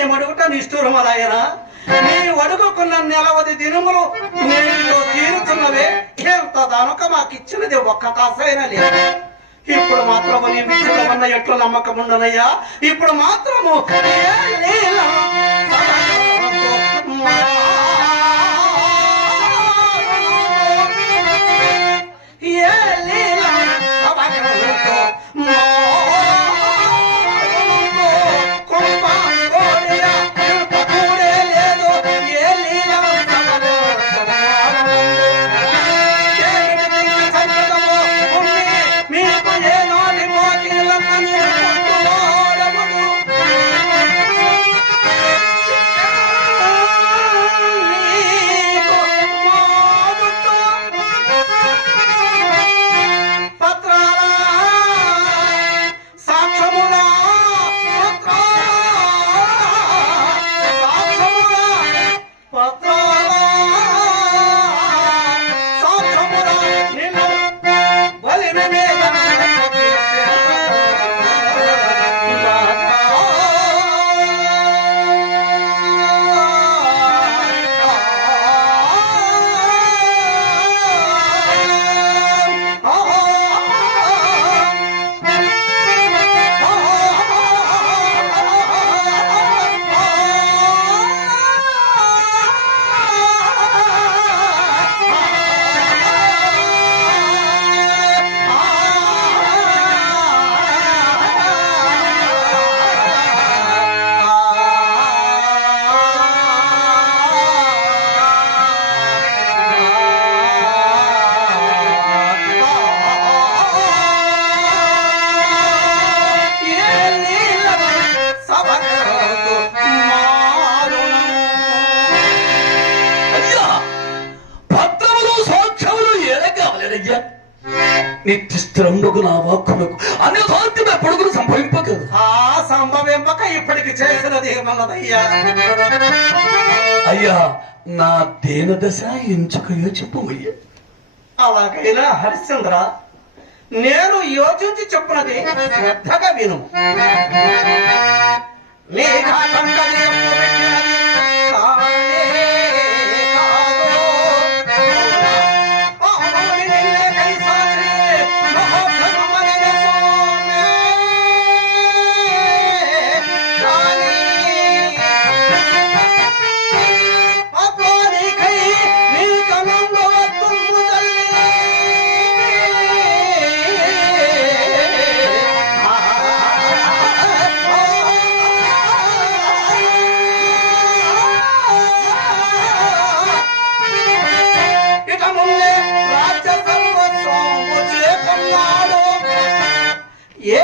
మేము అడుగుట నిష్ఠూరమలాయన నీ అడుగుకున్న నెలవది దినములు నేను తీరుతున్నవే ఎంత దానక మాకిచ్చినది ఒక్క కాసైనా లేదు. ఇప్పుడు మాత్రము నీ మిచ్చిలో ఉన్న ఎట్లు నమ్మకం ఉండనయ్యా. ఇప్పుడు మాత్రము నిత్యస్థిరంబకు నా వాక్కులకు అన్యథార్థమే పొడుగులు సంభవింపకదు. సంభవింపక ఇప్పటికి చేసినది ఏమన్నదయ్యా? అయ్యా నా దేన దశ ఎంచుకయో చెప్పమయ్యా. అలాగైనా హరిశ్చంద్ర నేను యోచించి చెప్పినది శ్రద్ధగా విను. ఏ